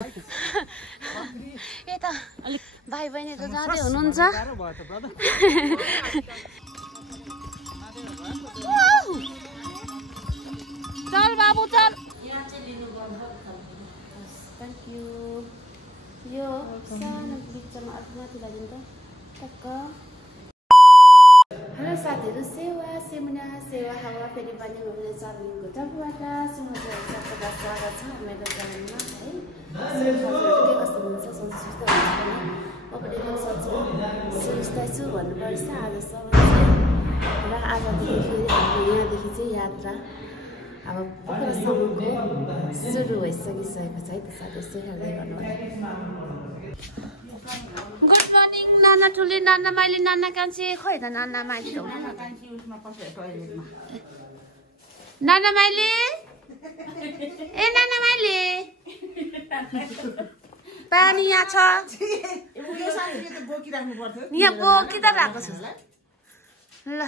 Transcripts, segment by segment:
यता भाइ बहिनी त जाँदै हुनुहुन्छ चल बाबु चल थ्याङ्क यू यो सानो पिक्चरमा आफूमाथि लाग्यो नि त टक्क हेलो साथीहरू सेमुना सेवा हावा फेरि पनि घुम्ने चालुको तर्फबाट सबैलाई स्वागत छ मेरो च्यानलमा है के कस्तो हुनुहुन्छ सन्चै सुस्त हुनुहुन्छ म पनि एकदम सन्चै सुस्तै छु भन्नुपर्छ आजसम्म र आजदेखि फेरि हाम्रो यहाँदेखि चाहिँ यात्रा अब पोखरासम्मको सुरु भइसकिसकेको छ है त साथी हेर्दै गर्नुहोला गुड मर्निङ नाना ठुली नाना माइली नाना कान्छी खोइ त नाना माइली नाना माइली ए नाना माइली पानी यहाँ छ यहाँ बोकिँदा राखेको छु ल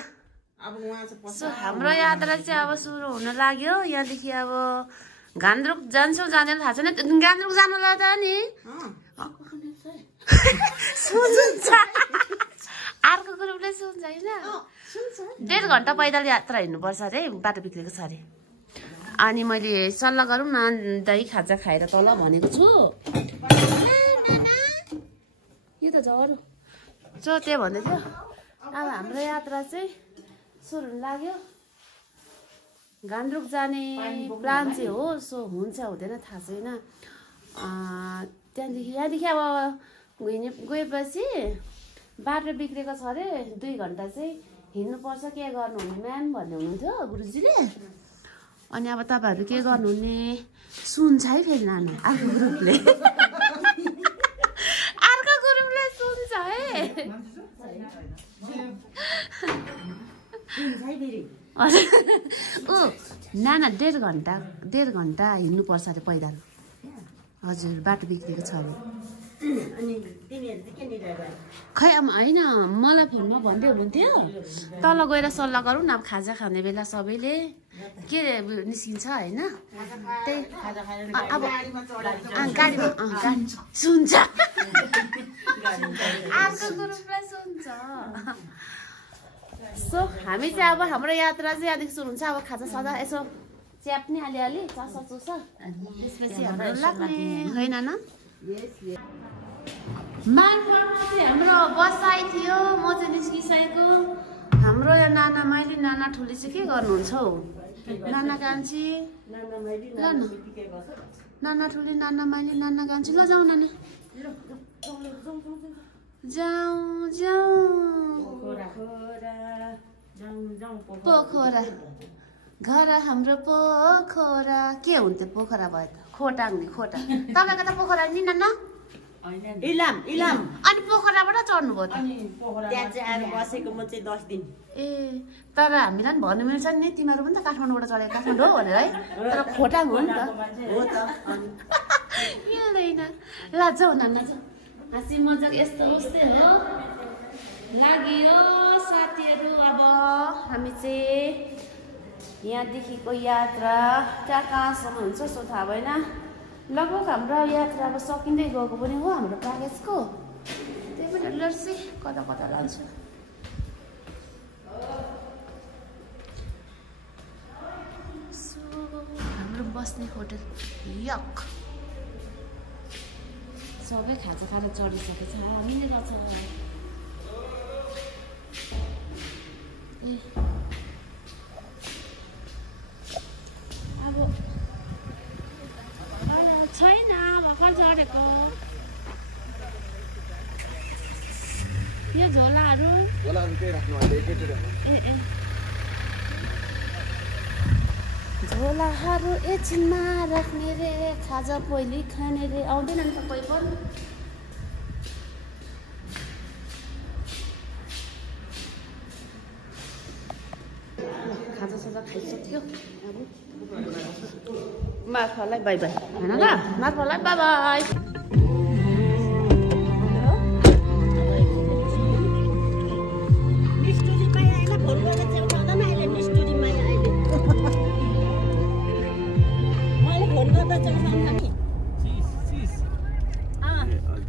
हाम्रो यात्रा चाहिँ अब सुरु हुन लाग्यो यहाँदेखि अब गान्द्रुक जान्छौँ जाँदैन थाहा छैन गान्द्रुक जानु लाग्दा नि सुन्छ अर्को ग्रुपले सुन्छ होइन 1.5 घन्टा पैदल यात्रा हिँड्नुपर्छ अरे बाटो बिग्रेको छ अरे अनि मैले सल्लाह गरौँ न दही खाजा खाएर तल भनेको छु यो त झरो जो त्यही भन्दै थियो अब हाम्रो यात्रा चाहिँ सुरु हुन लाग्यो गान्द्रुक जाने प्लान चाहिँ हो सो हुन्छ हुँदैन थाहा छैन त्यहाँदेखि यहाँदेखि अब गएपछि बाटो बिग्रेको छ अरे 2 घन्टा चाहिँ हिँड्नुपर्छ के गर्नुहुने म्याम भन्ने हुनुहुन्थ्यो गुरुजीले अनि अब तपाईँहरू के गर्नुहुने सुन्छ है फेरि नानु अर्को ग्रुपले सुन्छ है ऊ नाना 1.5 घन्टा हिँड्नुपर्छ अरे पैदल हजुर बाटो बिग्रेको छ अरे खै अब होइन मलाई फोनमा भन्दै हुनुहुन्थ्यो तल गएर सल्लाह गरौँ न अब खाजा खाने बेला सबैले के निस्किन्छ होइन त्यही अब गाडीमा गाडी सुन्छ अर्को ग्रुपलाई सुन्छ सो हामी चाहिँ अब हाम्रो यात्रा चाहिँ यहाँदेखि सुरु हुन्छ अब खाजा साजा यसो च्याप्ने अलिअलि चसा चुसा त्यसपछि हाम्रो लाग्ने होइन न मालफोनमा चाहिँ हाम्रो बसाइ थियो म चाहिँ निस्किसकेको हाम्रो यहाँ नाना माइली नाना ठुली चाहिँ के गर्नुहुन्छ हौ नाना कान्छी ल न नाना ठुली नाना माइली नाना कान्छी ल जाउँ नाना जाउँ पोखरा घर हाम्रो पोखरा के हुन्थ्यो पोखरा भयो त खोटाङ्ने खोटा तपाईँको त पोखरा नि नाना इलाम अनि पोखराबाट चढ्नु भयो त त्यहाँ चाहिँ आएर बसेको म चाहिँ 10 दिन ए तर हामीलाई पनि भन्नु मिल्छ नि तिमीहरू पनि त काठमाडौँबाट चढेको काठमाडौँ हो भनेर है तर खोटाङ हो नि त हो त मिल्दैन ल जाऊ नाना जाऊ हाँसी मजाक यस्तो उस्तै हो लाग्यो साथीहरू अब हामी चाहिँ यहाँदेखिको यात्रा कहाँसम्म हुन्छ सो थाहा भएन लगभग हाम्रो यात्रा अब सकिँदै गएको पनि हो हाम्रो प्याकेजको त्यही पनि लड्सी कता कता लान्छु सो हाम्रो बस्ने होटल यक सबै खाजा खाएर चढिसकेको छ मिलेर छ अब छैन भर्खर चढेको यो झोलाहरू झोलाहरू एकछिनमा राख्ने रे खाजा पहिले खाने रे आउँदैन नि त कोही पनि खाजा साजा खाइसक्यो मार्फालाई बाई बाई होइन ल मार्फालाई बाई बाई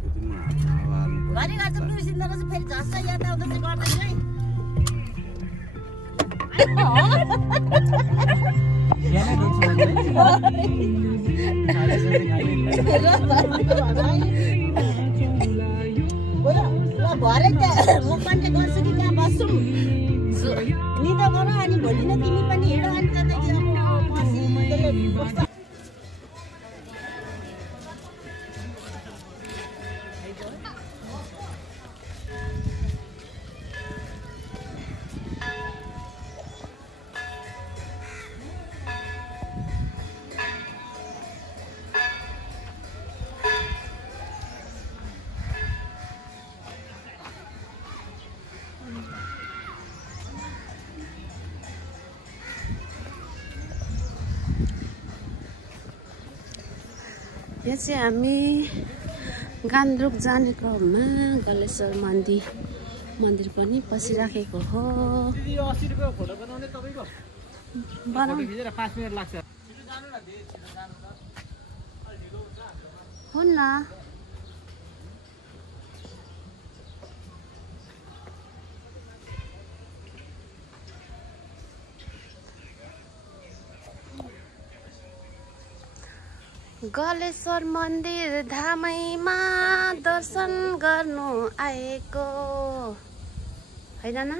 घरिघरि चाहिँ बिर्सिँदो रहेछ फेरि झस्स याद आउँदा चाहिँ गर्दैन है भरे त म कन्ट्याक्ट गर्छु कि त्यहाँ बस्छौँ निदा गर अनि भोलि नै तिमी पनि हिँड अनि त्यहाँदेखि अब यहाँ चाहिँ हामी गान्तोक जाने क्रममा गलेश्वर मन्दिर पनि पसिराखेको हो। हुन्न गलेश्वर मन्दिर धामैमा दर्शन गर्नु आएको हैन न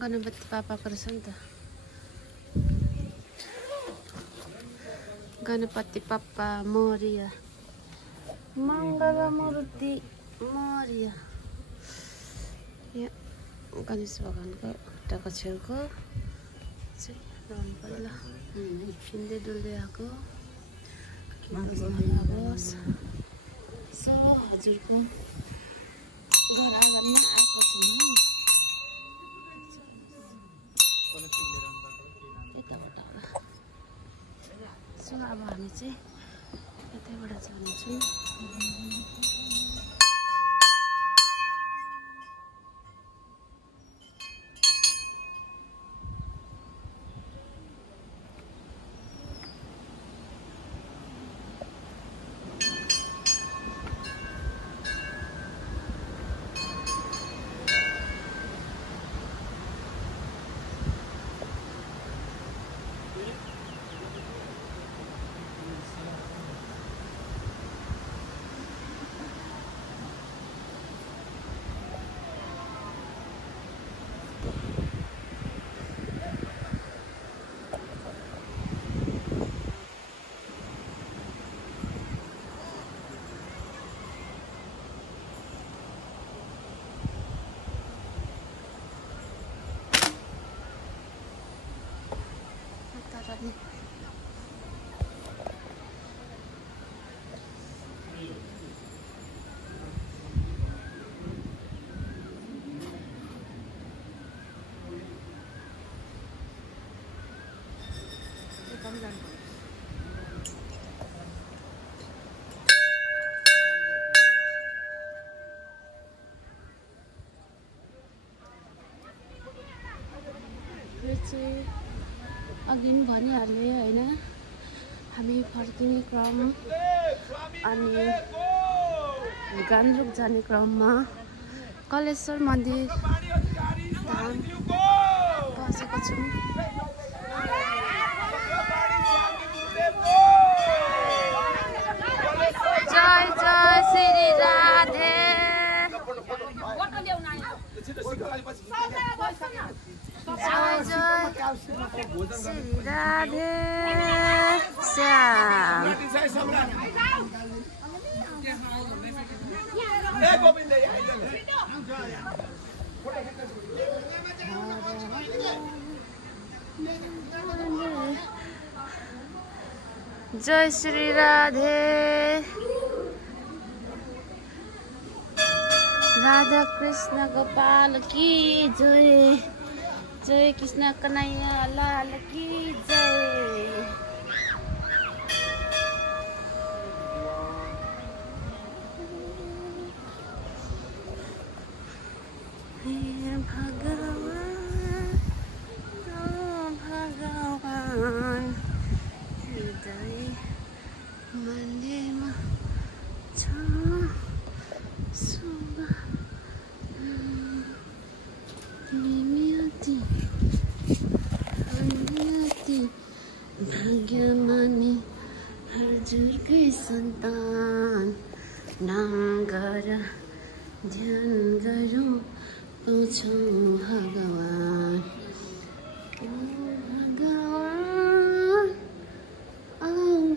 गणपति बाबाको रहेछ नि त गणपति बाप्पा मोरिया मङ्गलमूर्ति मोरिया यहाँ गणेश भगवानको खुट्टाको छेउको चाहिँ रहनु पर्ला हिँड्दै डुल्दै आएको सो हजुरको घर आँगनमा आएको छु सो अब हामी चाहिँ यतैबाट जानेछौँ। अघि पनि भनिहालेँ होइन हामी फर्किने क्रम अनि गान्तोक जाने क्रममा गलेश्वर मन्दिर धाम बसेको छौँ। जय जय श्री राधे जय जय श्री राधे श्याम जय श्री राधे राधा कृष्ण गोपाल की जय जय कृष्ण कन्हैया लाल की जय। हे भगवान, ओ भगवान। मन्दिरमा छ सुबा निमिति भाग्यमानी हजुरकै सन्तान नाम गर ध्यान गरौँ पाउँछौँ भगवान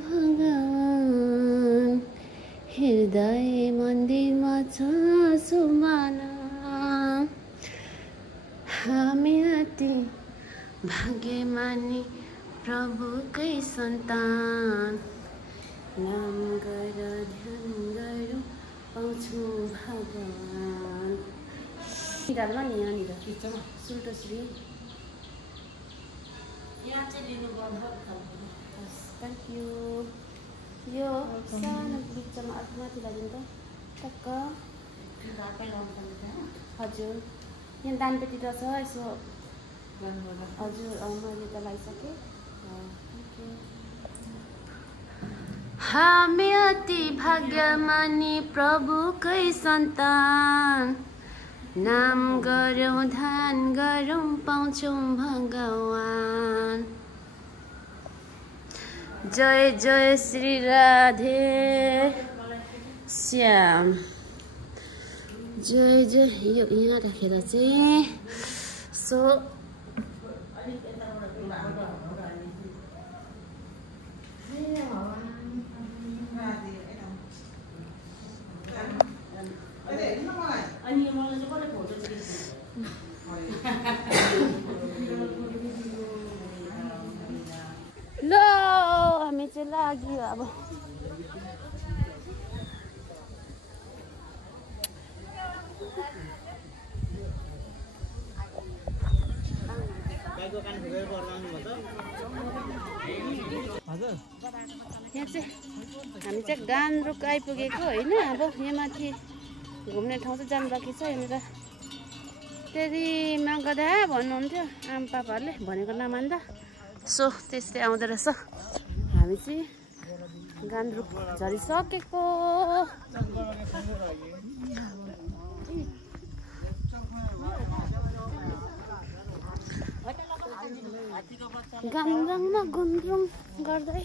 भगवान हृदय मन्दिरमा छ सुमाना हामी अति भाग्यमानी प्रभुकै सन्तान नाम गर ध्यान गरौँ पाउँछौँ भगवान डाल्न नि यहाँनिर सुल्टोश्री यहाँ चाहिँ लिनुपर्छ थ्याङ्क यू यो सानो बिचमा अलिक माथि लाग्यो त टक्क ढाकै लाउनुपर्छ हजुर यहाँ दानपेटी रहेछ यसो हजुर मैले त लगाइसकेँ हामी अति भाग्यमानी प्रभुकै सन्तान नाम गरौँ ध्यान गरौँ पाउँछौँ भगवान जय जय श्री राधे श्याम जय जय यो यहाँ राखेर चाहिँ सो ल हामी चाहिँ लाग्यो अब यहाँ चाहिँ हामी चाहिँ गान्द्रुक आइपुगेको होइन अब यहाँ माथि घुम्ने ठाउँ चाहिँ जानु बाँकी छ यहाँनिर त्यतिमा गर्दा भन्नुहुन्थ्यो आमा पापाहरूले भनेको नमान्दा सो त्यस्तै आउँदो रहेछ हामी चाहिँ गान्द्रुक झरिसकेको गान्द्रुङमा गुन्द्रुङ गर्दै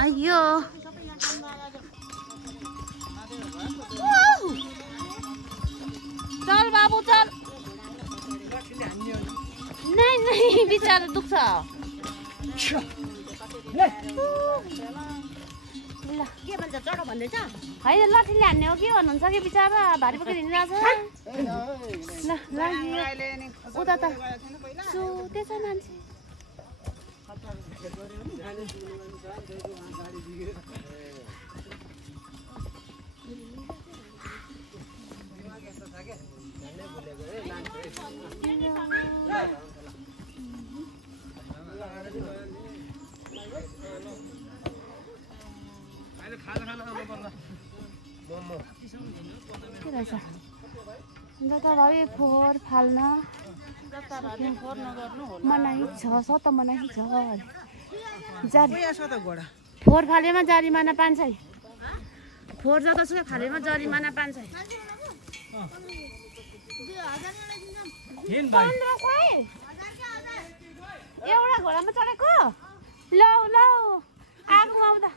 आयो चल बाबु चल नहीं बिचारा दुख्छ ल के भन्छ चढ भन्दैछ होइन लठीले हान्ने हो के भन्नुहुन्छ कि बिचारा भारी बोकेर हिँडिरहेको छ ल लाग्यो उता त सुतेछ मान्छे के रहेछ अन्त त भाइ फोहोर फाल्न मनाही छ त मनाही छ फोहोर फालेमा जरिमाना 500 फोहोर जतासुकै फालेमा जरिमाना 500 एउटा घोडामा चढेको लौ लौ आगो आउँदा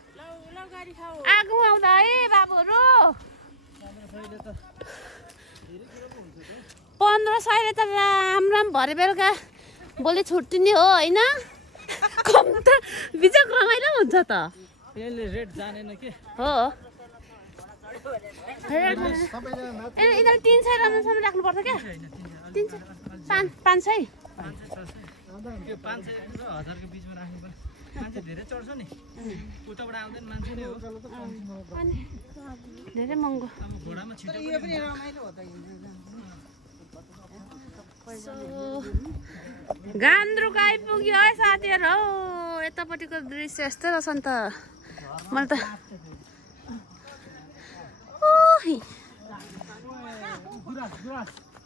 है बाबुहरू 1500ले त राम भरे बेलुका भोलि छुट्टी नि हो होइन कम त बिचक रमाइलो हुन्छ त रेट जानेन के हो यिनीहरू 300 राम्रोसँग राख्नु पर्छ क्या 500 त्यो 500 र 1000 को बीचमा राख्नु पर्छ मान्छे धेरै चढ्छ नि उताबाट आउँदैन मान्छे नै हो धेरै महँगो अब घोडामा छिटो यो पनि रमाइलो हो त गान्द्रुक आइपुग्यो है साथीहरू हौ यतापट्टिको दृश्य यस्तै रहेछ नि त मैले त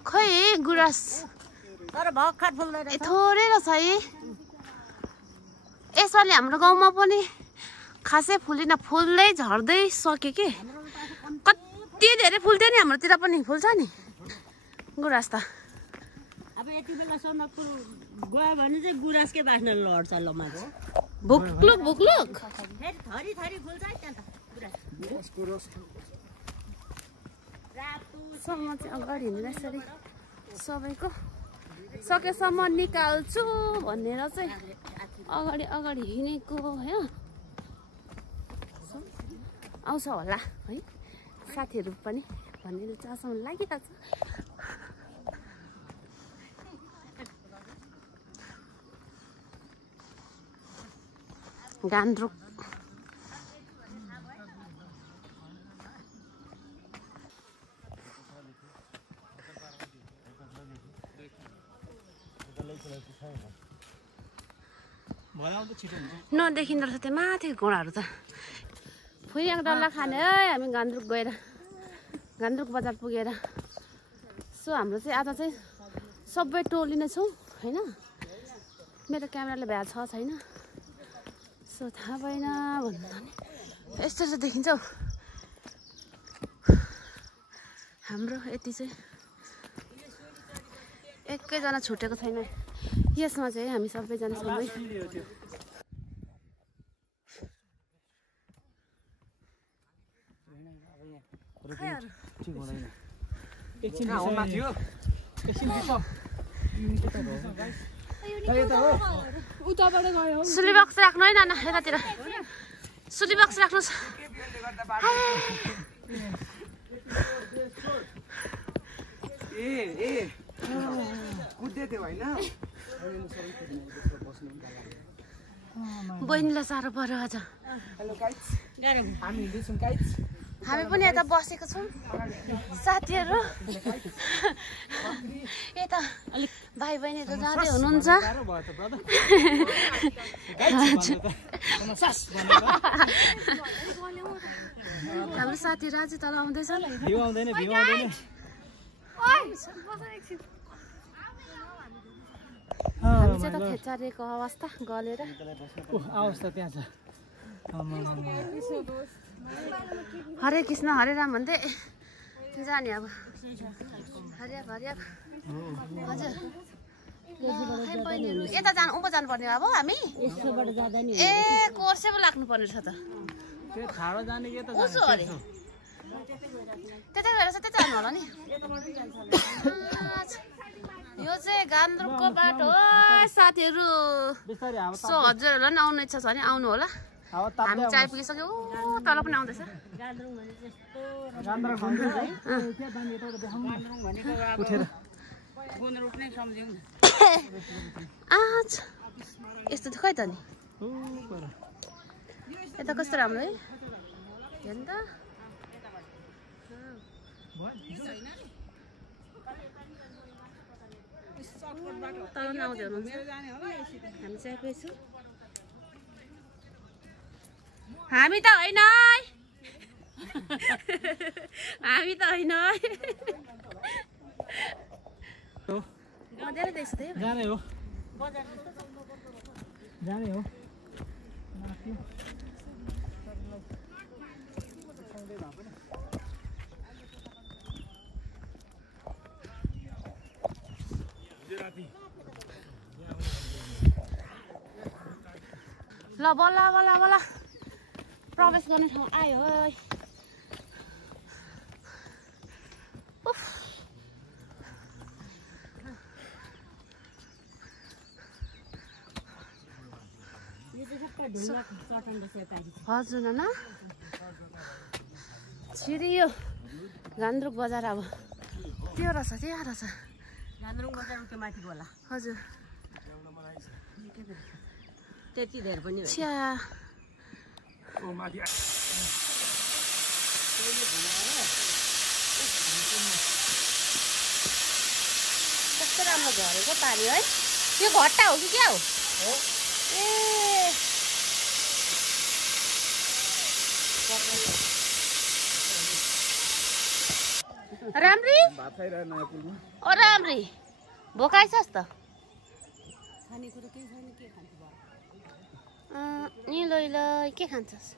खै गुराँस तर भर्खर फुल्दै थोरै रहेछ है यसपालि हाम्रो गाउँमा पनि खासै फुलेन फुल्दै झर्दै सक्यो कि कति धेरै फुल्थ्यो नि हाम्रोतिर पनि फुल्छ नि गुराँस त अब यति बेला सन्दकपुर गयो भने चाहिँ गुराँसकै बाँच्न लड्छ लमाको भुक्लुक भुक्लुक फेरि थरी थरी फुल्छ है त्यहाँ त गुराँस सम्म चाहिँ अगाडि हिँड्दैन यसरी सबैको सकेसम्म निकाल्छु भनेर चाहिँ अगाडि अगाडि हिँडेको होइन आउँछ होला है साथीहरू पनि भन्ने चासम्म लागिरहेको छ गान्द्रुक नदेखिँदो रहेछ त्यो माथि घोडाहरू त फुइयाङ डल्ला खाने है हामी गान्द्रुक गएर गान्द्रुक बजार पुगेर सो हाम्रो चाहिँ आज चाहिँ सबै टोली नै छौँ होइन मेरो क्यामेराले भ्या छ छैन सो थाहा भएन भन्दा नि यस्तो चाहिँ देखिन्छ हौ हाम्रो यति चाहिँ एकैजना छुटेको छैन यसमा चाहिँ हामी सबैजना सँगै सुली बक्स राख्नु है नाना यतातिर सुली बक्स राख्नुहोस् बहिनीलाई साह्रो पर्यो आज हामी पनि यता बसेको छौँ साथीहरू यता अलिक भाइ बहिनीहरू जाँदै हुनुहुन्छ हाम्रो साथीहरू आज तल आउँदैछ हामी चाहिँ त खेचारिएको अवस्था गलेर अवस्था त्यहाँ छ हरे कृष्ण हरे राम भन्दै जाने अब हरिया हरिया हजुर यता जानु उँभो जानुपर्ने अब हामी ए कोर्से पो लाग्नु पर्ने छ त उसो अरे त्यतै गएर चाहिँ त्यतै जानु होला नि यो चाहिँ गान्द्रुकको बाटो हो साथीहरू सो हजुरहरूलाई पनि आउनु इच्छा छ भने आउनु होला हामी चाहिँ आइपुगिसक्यो तल पनि आउँदैछ यस्तो त खै त नि यता कस्तो राम्रो है हेर्नु त तल पनि आउँदै हुनुहुन्छ हामी चाहिँ आइपुगेछौँ हामी त होइन हामी त होइन मजाले देख्छ त जाने हो जाने हो ल बल्ल बल्ल बल्ल प्रवेश गर्ने ठाउँ आयो है हजुर नाना छिरियो गान्द्रुक बजार अब त्यो रहेछ त्यहाँ रहेछ गान्द्रुक बजारको माथि होला हजुर त्यति धेरै पनि छ्या कस्तो राम्रो झरेको पानी है त्यो घट्टा हो कि क्या हो ए राम्री ओ राम्री भोकाइछस् त निलो ल के खान्छस्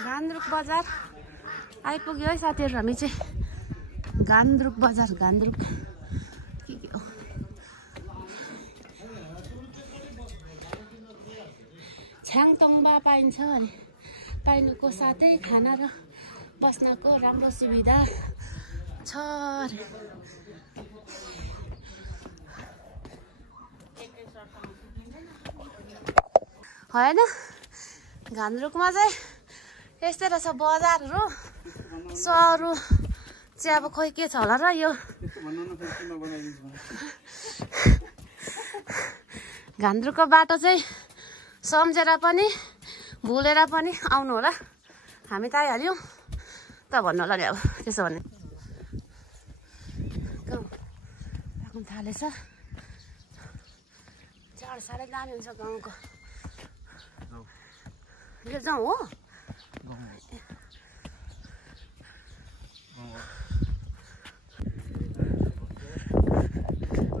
गान्द्रुक बजार आइपुग्यो है साथीहरू हामी चाहिँ गान्द्रुक बजार गान्द्रुक के हो छ्याङतङमा पाइन्छ भने पाइनुको साथै खाना र बस्नको राम्रो सुविधा छ होइन गान्द्रुकमा चाहिँ यस्तै रहेछ बजारहरू सरू चाहिँ अब खोइ के छ होला र यो गान्द्रुकको बाटो चाहिँ सम्झेर पनि भुलेर पनि आउनु होला हामी त आइहाल्यौँ त भन्नु होला नि अब त्यसो भने राख्नु थालेछ चाड साह्रै दामी हुन्छ गाउँको यो जाउँ हो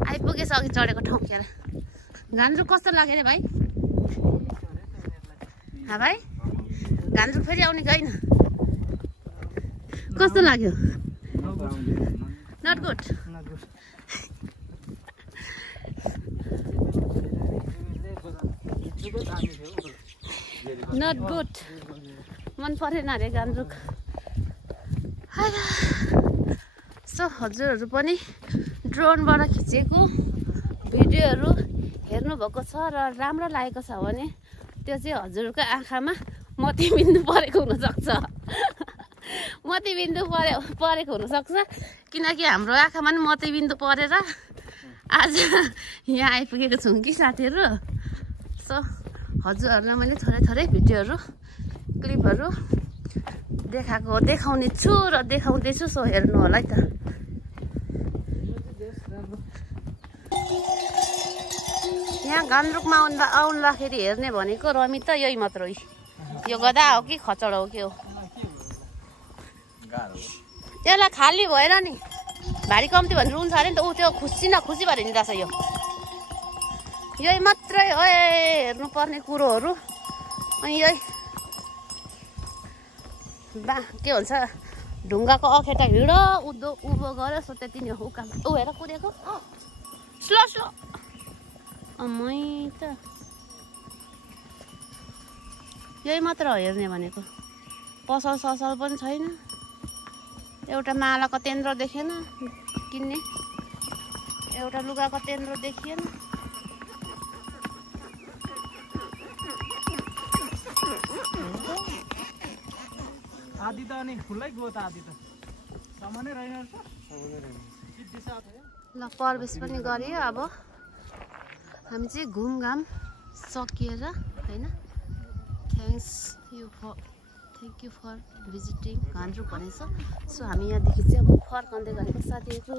आइपुगेछ अघि चढेको ठाउँखेर गान्द्रुक कस्तो लाग्यो रे भाइ भाइ गान्द्रुक फेरि आउने कि होइन कस्तो लाग्यो नट गुड नट गुड मन परेन अरे गान्द्रुक सो हजुरहरू पनि ड्रोनबाट खिचेको भिडियोहरू हेर्नुभएको छ र राम्रो लागेको छ भने त्यो चाहिँ हजुरहरूको आँखामा मोतीबिन्दु परेको हुनसक्छ मोतीबिन्दु परेको हुनसक्छ किनकि हाम्रो आँखामा पनि मोतीबिन्दु परेर आज यहाँ आइपुगेको छौँ कि साथीहरू सो हजुरहरूलाई मैले थोरै थोरै भिडियोहरू क्लिपहरू देखाउने छु र देखाउँदैछु सो हेर्नु होला है त यहाँ गान्द्रुकमा आउँदाखेरि हेर्ने भनेको रमी त यही मात्र हो यो गधा हो कि खचड हो के हो त्यसलाई खाली भएर नि भारी कम्ती भनेर रुन्छ अरे नि त ऊ त्यो खुसी न खुसी भएर हिँडिरहेछ यो यही मात्रै हो हेर्नुपर्ने कुरोहरू अनि यही के भन्छ ढुङ्गाको अखेटा हिँड उद्धो उँभो गऱ्यो सो त्यति नै हो उकालो ऊ हेर कुदेको स्लो स्लो अमै त यही मात्र हो हेर्ने भनेको पसल ससल पनि छैन एउटा मालाको तेन्द्रो देखेन किन्ने एउटा लुगाको तेन्द्रो देखिएन आदि त अनि खुल्लै गयो त आदि त समानै रहेन ल प्रवेश पनि गरियो अब हामी चाहिँ घुमघाम सकिएर होइन थ्याङ्क यू फर भिजिटिङ गान्द्रुक भनेछ सो हामी यहाँदेखि चाहिँ अब फर्कँदै गरेको साथीहरू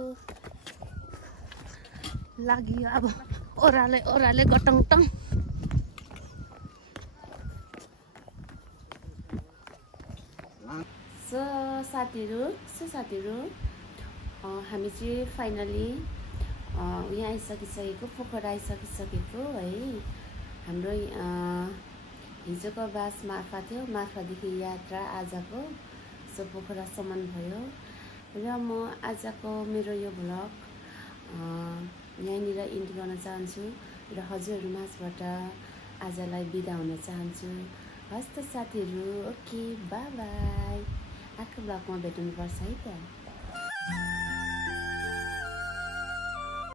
लाग्यो अब ओह्राले गटङटङ सो साथीहरू हामी चाहिँ फाइनली यहाँ आइसकिसकेको पोखरा आइसकिसकेको है हाम्रो हिजोको बास मार्फा थियो मार्फादेखि यात्रा आजको सो पोखरासम्म भयो र म आजको मेरो यो भ्लग यहाँनिर इन्ड गर्न चाहन्छु र हजुरहरू माझबाट आजलाई बिदा हुन चाहन्छु हस् त साथीहरू ओके बाई बाई आएको भ्लगमा भेट्नुपर्छ है त